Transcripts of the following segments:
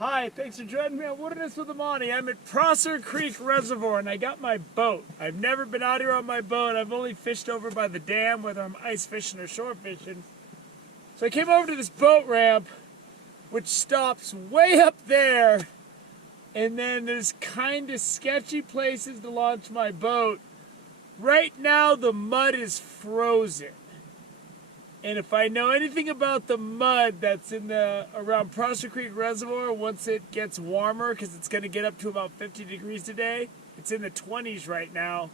Hi, thanks for joining me on Wilderness with Amani. I'm at Prosser Creek Reservoir and I got my boat. I've never been out here on my boat. I've only fished over by the dam, whether I'm ice fishing or shore fishing. So I came over to this boat ramp, which stops way up there. And then there's kind of sketchy places to launch my boat. Right now the mud is frozen. And if I know anything about the mud that's in around Prosser Creek Reservoir, once it gets warmer, because it's going to get up to about 50 degrees today, it's in the 20s right now,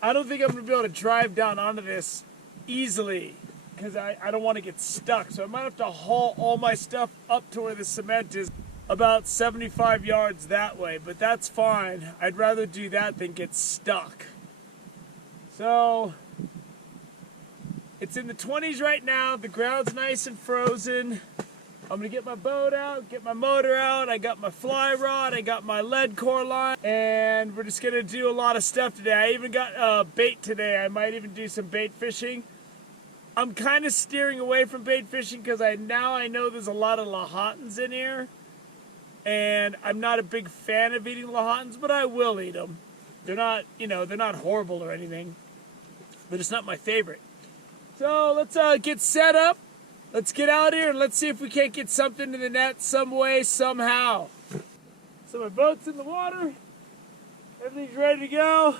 I don't think I'm going to be able to drive down onto this easily, because I don't want to get stuck. So I might have to haul all my stuff up to where the cement is, about 75 yards that way, but that's fine. I'd rather do that than get stuck. So it's in the 20s right now. The ground's nice and frozen. I'm gonna get my boat out, get my motor out. I got my fly rod, I got my lead core line, and we're just gonna do a lot of stuff today. I even got bait today. I might even do some bait fishing. I'm kind of steering away from bait fishing because I know there's a lot of Lahontans in here, and I'm not a big fan of eating Lahontans, but I will eat them. They're not, they're not horrible or anything. They're just not my favorite. So let's get set up. Let's get out here and let's see if we can't get something to the net some way, somehow. So my boat's in the water. Everything's ready to go.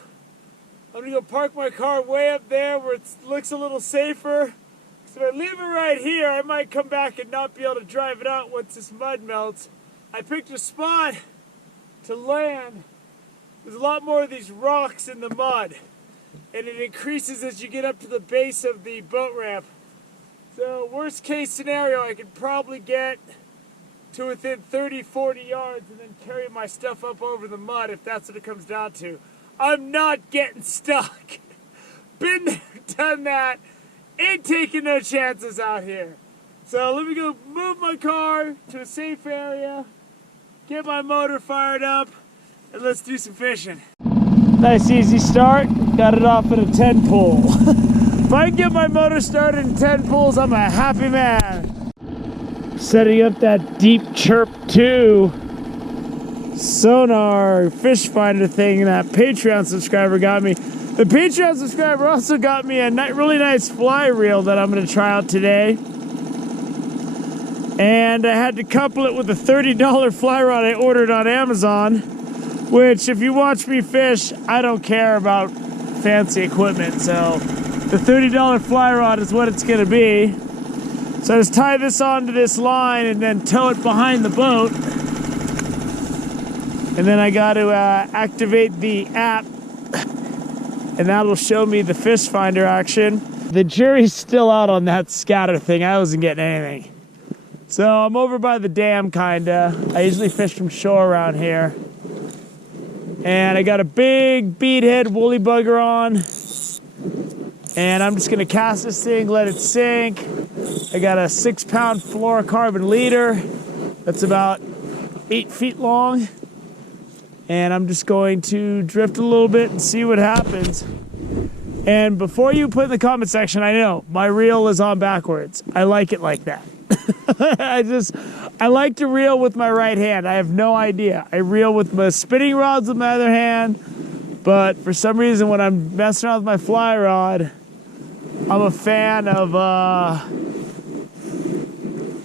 I'm gonna go park my car way up there where it looks a little safer. So if I leave it right here, I might come back and not be able to drive it out once this mud melts. I picked a spot to land. There's a lot more of these rocks in the mud, and it increases as you get up to the base of the boat ramp. So worst case scenario, I could probably get to within 30, 40 yards and then carry my stuff up over the mud if that's what it comes down to. I'm not getting stuck. Been there, done that. Ain't taking no chances out here. So let me go move my car to a safe area, get my motor fired up, and let's do some fishing. Nice easy start. Got it off at a 10 pull. If I can get my motor started in 10 pulls, I'm a happy man. Setting up that Deep Chirp 2 sonar fish finder thing that Patreon subscriber got me. The Patreon subscriber also got me a really nice fly reel that I'm going to try out today. And I had to couple it with a $30 fly rod I ordered on Amazon, which if you watch me fish, I don't care about fancy equipment, so the $30 fly rod is what it's going to be. So I just tie this onto this line and then tow it behind the boat. And then I got to activate the app, and that'll show me the fish finder action. The jury's still out on that scatter thing. I wasn't getting anything. So I'm over by the dam, kinda. I usually fish from shore around here. And I got a big beadhead woolly bugger on. And I'm just gonna cast this thing, let it sink. I got a 6-pound fluorocarbon leader that's about 8 feet long. And I'm just going to drift a little bit and see what happens. And before you put in the comment section, I know my reel is on backwards. I like it like that. I like to reel with my right hand. I have no idea. I reel with my spinning rods with my other hand, but for some reason when I'm messing around with my fly rod, I'm a fan of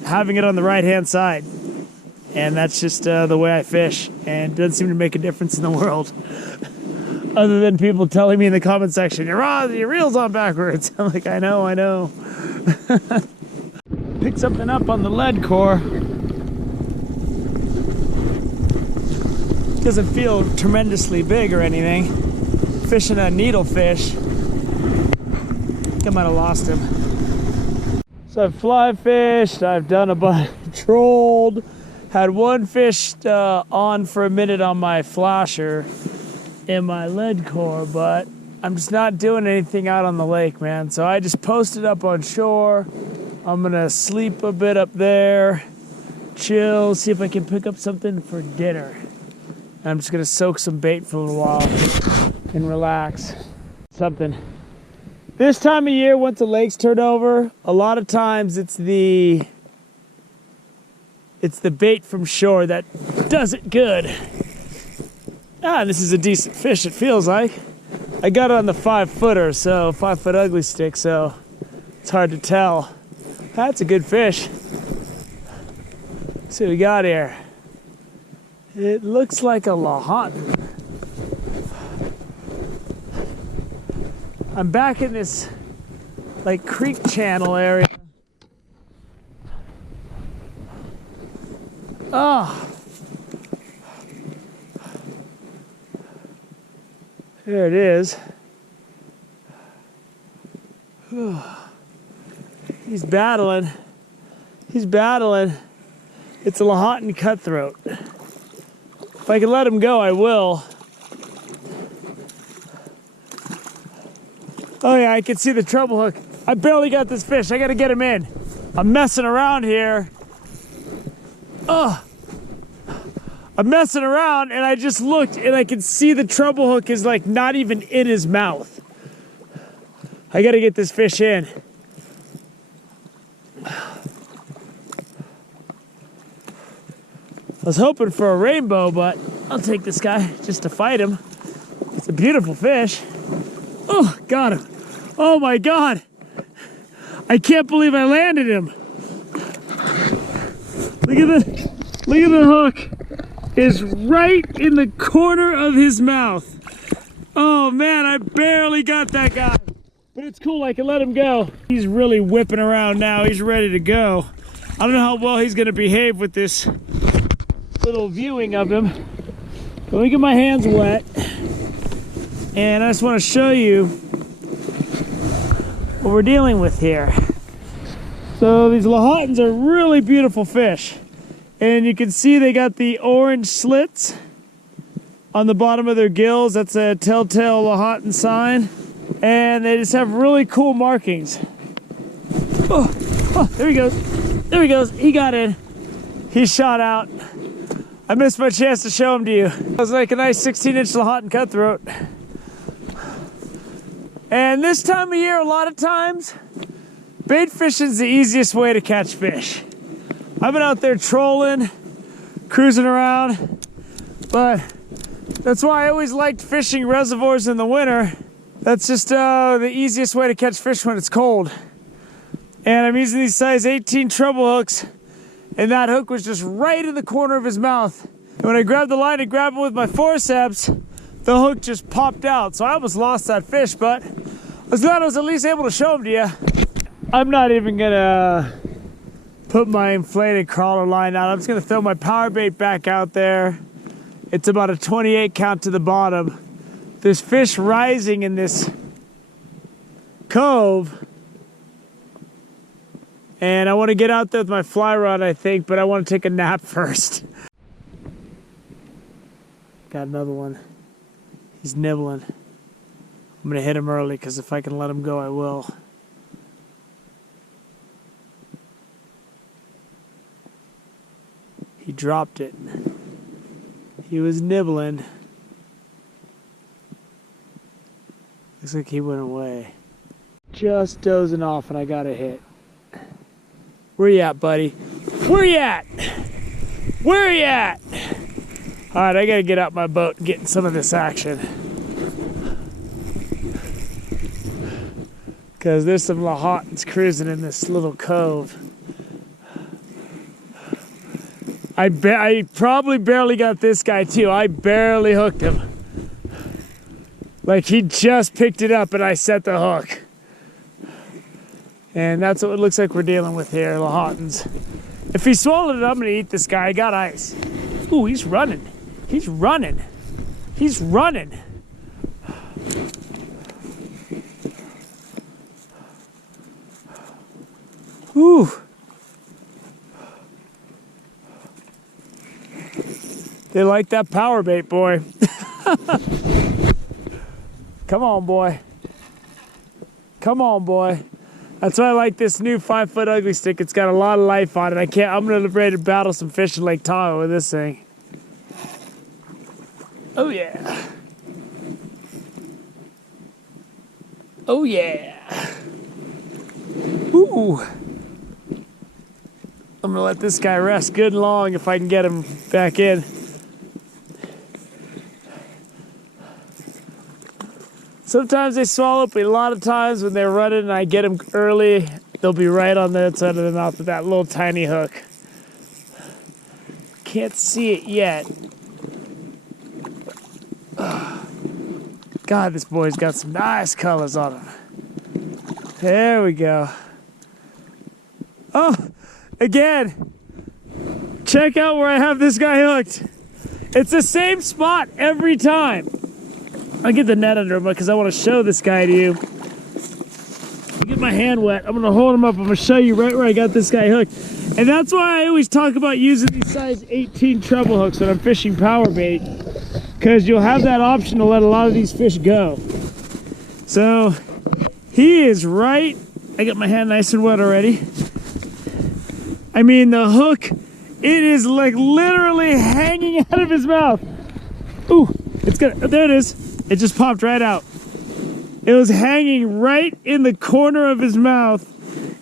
having it on the right hand side. And that's just the way I fish, and it doesn't seem to make a difference in the world. Other than people telling me in the comment section, your reel's on backwards. I'm like, I know. Pick something up on the lead core. Doesn't feel tremendously big or anything. Fishing a needlefish. I think I might have lost him. So I've fly fished, I've done a bunch, trolled, had one fish on for a minute on my flasher in my lead core, but I'm just not doing anything out on the lake, man. So I just posted up on shore. I'm gonna sleep a bit up there, chill, see if I can pick up something for dinner. I'm just gonna soak some bait for a little while and relax. Something. This time of year, once the lakes turn over, a lot of times it's the It's the bait from shore that does it good. Ah, this is a decent fish, it feels like. I got it on the 5-footer, so 5-foot ugly stick, so it's hard to tell. That's a good fish. Let's see what we got here. It looks like a Lahontan. I'm back in this like creek channel area. Oh, there it is. He's battling. He's battling. It's a Lahontan cutthroat. If I can let him go, I will. Oh yeah, I can see the treble hook. I barely got this fish. I gotta get him in. I'm messing around here. Oh, I'm messing around and I just looked and I can see the treble hook is like not even in his mouth. I gotta get this fish in. I was hoping for a rainbow, but I'll take this guy just to fight him. It's a beautiful fish. Oh, got him. Oh my God. I can't believe I landed him. Look at the hook. Is right in the corner of his mouth. Oh man, I barely got that guy. But it's cool, I can let him go. He's really whipping around now. He's ready to go. I don't know how well he's gonna behave with this little viewing of him. But let me get my hands wet. And I just want to show you what we're dealing with here. So these Lahontans are really beautiful fish. And you can see they got the orange slits on the bottom of their gills. That's a telltale Lahontan sign. And they just have really cool markings. Oh, there he goes. There he goes. He got in. He shot out. I missed my chance to show him to you. It was like a nice 16-inch Lahontan cutthroat. And this time of year, a lot of times, bait fishing is the easiest way to catch fish. I've been out there trolling, cruising around, but that's why I always liked fishing reservoirs in the winter. That's just the easiest way to catch fish when it's cold. And I'm using these size 18 treble hooks, and that hook was just right in the corner of his mouth. And when I grabbed the line and grabbed it with my forceps, the hook just popped out. So I almost lost that fish, but I was glad I was at least able to show him to you. I'm not even gonna put my inflated crawler line out. I'm just gonna throw my power bait back out there. It's about a 28 count to the bottom. There's fish rising in this cove. And I want to get out there with my fly rod, I think, but I want to take a nap first. Got another one. He's nibbling. I'm going to hit him early because if I can let him go, I will. He dropped it. He was nibbling. Looks like he went away. Just dozing off and I got a hit. Where you at, buddy? Where you at? Where you at? All right, I gotta get out my boat and get in some of this action. Because there's some Lahontans cruising in this little cove. I probably barely got this guy too. I barely hooked him. Like he just picked it up and I set the hook. And that's what it looks like we're dealing with here, Lahontans. If he swallowed it, I'm gonna eat this guy. I got ice. Ooh, he's running. He's running. He's running. Ooh. They like that power bait, boy. Come on, boy. Come on, boy. That's why I like this new 5-foot ugly stick. It's got a lot of life on it. I'm gonna be ready to battle some fish in Lake Tahoe with this thing. Oh yeah. Oh yeah. Ooh. I'm gonna let this guy rest good and long if I can get him back in. Sometimes they swallow, but a lot of times when they're running and I get them early, they'll be right on the outside of the mouth with that little tiny hook. Can't see it yet. God, this boy's got some nice colors on him. There we go. Oh, again, check out where I have this guy hooked. It's the same spot every time. I'll get the net under him because I want to show this guy to you. Get my hand wet. I'm going to hold him up. I'm going to show you right where I got this guy hooked. And that's why I always talk about using these size 18 treble hooks when I'm fishing power bait, because you'll have that option to let a lot of these fish go. So he is right. I got my hand nice and wet already. I mean, the hook, it is like literally hanging out of his mouth. Ooh, it's gonna, there it is. It just popped right out. It was hanging right in the corner of his mouth.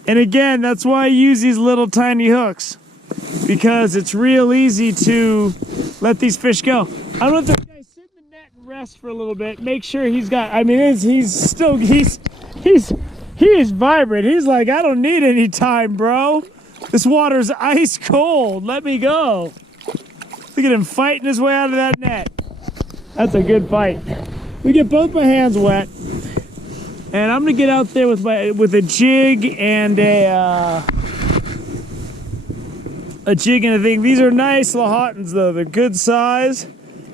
And again, that's why I use these little tiny hooks, because it's real easy to let these fish go. I'm gonna let this guy sit in the net and rest for a little bit. Make sure he's got, I mean, he is vibrant. He's like, I don't need any time, bro. This water's ice cold. Let me go. Look at him fighting his way out of that net. That's a good fight. We get both my hands wet, and I'm gonna get out there with a jig and a jig and a thing. These are nice Lahontans though. They're good size.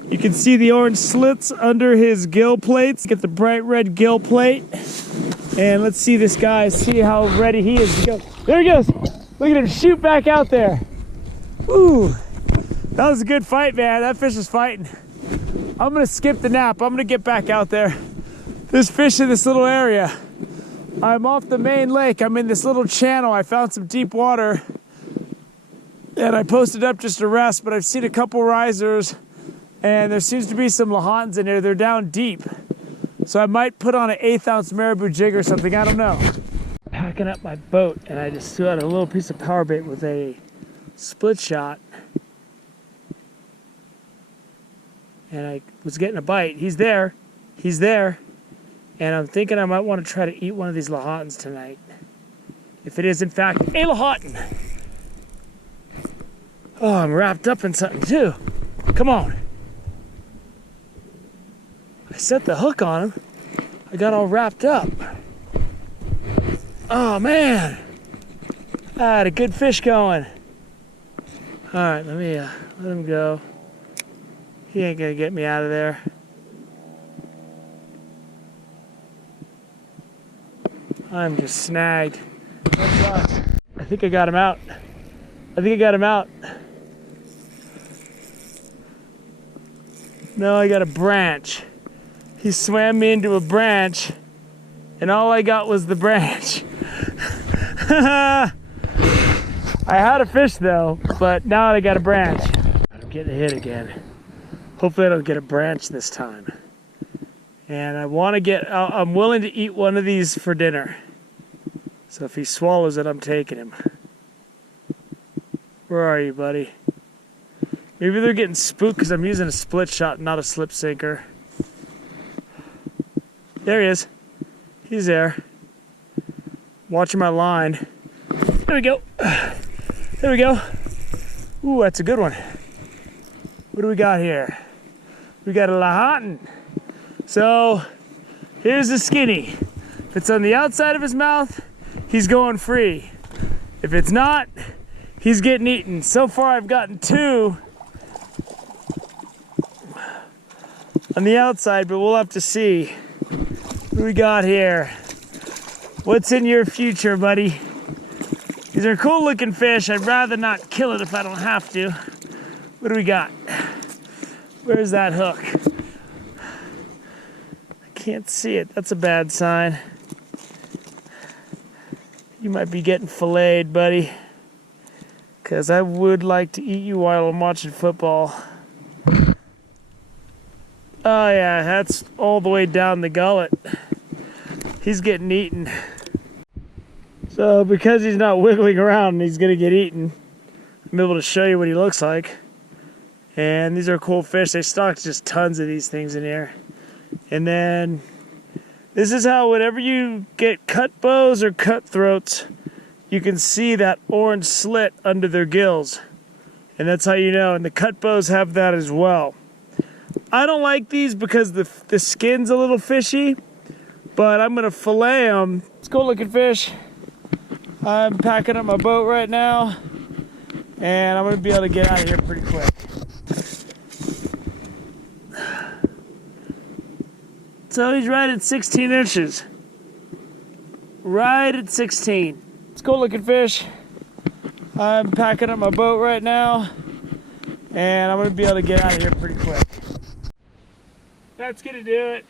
You can see the orange slits under his gill plates. Get the bright red gill plate, and let's see this guy. See how ready he is to go. There he goes. Look at him shoot back out there. Ooh, that was a good fight, man. That fish was fighting. I'm gonna skip the nap. I'm gonna get back out there. There's fish in this little area. I'm off the main lake. I'm in this little channel. I found some deep water and I posted up just to rest, but I've seen a couple risers and there seems to be some Lahontans in there. They're down deep. So I might put on an 1/8 ounce marabou jig or something. I don't know. Packing up my boat, and I just threw out a little piece of power bait with a split shot. And I was getting a bite. He's there. He's there. And I'm thinking I might want to try to eat one of these Lahontans tonight. If it is, in fact, a Lahontan. Oh, I'm wrapped up in something, too. Come on. I set the hook on him. I got all wrapped up. Oh, man. I had a good fish going. All right, let me let him go. He ain't gonna get me out of there. I'm just snagged. I think I got him out. I think I got him out. No, I got a branch. He swam me into a branch, and all I got was the branch. I had a fish though, but now I got a branch. I'm getting hit again. Hopefully I don't get a branch this time. And I want to get, I'm willing to eat one of these for dinner. So if he swallows it, I'm taking him. Where are you, buddy? Maybe they're getting spooked because I'm using a split shot, not a slip sinker. There he is. He's there. Watching my line. There we go. There we go. Ooh, that's a good one. What do we got here? We got a Lahontan. So here's the skinny. If it's on the outside of his mouth, he's going free. If it's not, he's getting eaten. So far I've gotten 2 on the outside, but we'll have to see. What do we got here? What's in your future, buddy? These are cool looking fish. I'd rather not kill it if I don't have to. What do we got? Where's that hook? I can't see it. That's a bad sign. You might be getting filleted, buddy. Because I would like to eat you while I'm watching football. Oh yeah, that's all the way down the gullet. He's getting eaten. So because he's not wiggling around, he's gonna get eaten. I'm able to show you what he looks like. And these are cool fish. They stock just tons of these things in here. And then this is how whenever you get cut bows or cutthroats, you can see that orange slit under their gills. And that's how you know. And the cut bows have that as well. I don't like these because the skin's a little fishy, but I'm gonna fillet them. It's cool looking fish. I'm packing up my boat right now, and I'm gonna be able to get out of here pretty quick. So he's right at 16 inches. Right at 16. It's cool looking fish. I'm packing up my boat right now, and I'm gonna be able to get out of here pretty quick. That's gonna do it.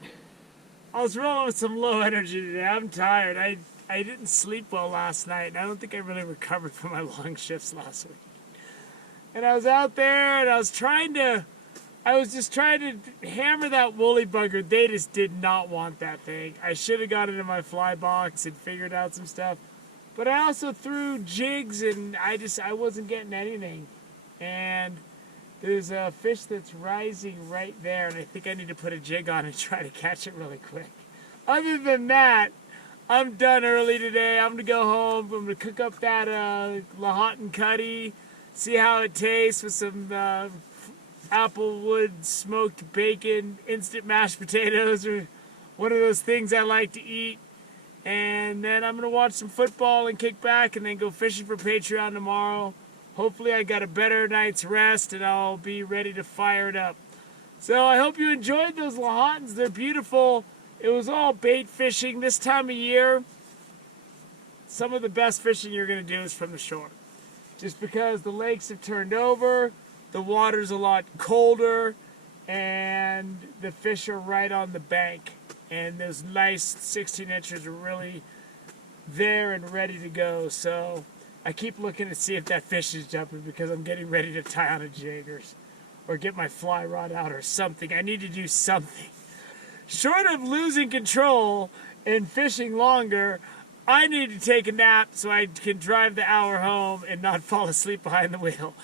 I was rolling with some low energy today. I'm tired. I didn't sleep well last night, and I don't think I really recovered from my long shifts last week. And I was out there, and I was just trying to hammer that woolly bugger. They just did not want that thing. I should have got it in my fly box and figured out some stuff. But I also threw jigs, and I wasn't getting anything. And there's a fish that's rising right there, and I think I need to put a jig on and try to catch it really quick. Other than that, I'm done early today. I'm going to go home. I'm going to cook up that Lahontan cutty, see how it tastes with some applewood smoked bacon, instant mashed potatoes, or one of those things I like to eat. And then I'm going to watch some football and kick back and then go fishing for Patreon tomorrow. Hopefully I got a better night's rest and I'll be ready to fire it up. So I hope you enjoyed those Lahontans. They're beautiful. It was all bait fishing this time of year. Some of the best fishing you're going to do is from the shore. Just because the lakes have turned over, the water's a lot colder, and the fish are right on the bank. And those nice 16 inches are really there and ready to go. So I keep looking to see if that fish is jumping because I'm getting ready to tie on a jig or get my fly rod out or something. I need to do something. Short of losing control and fishing longer, I need to take a nap so I can drive the hour home and not fall asleep behind the wheel.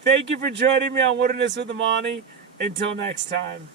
Thank you for joining me on Wilderness with Amani. Until next time.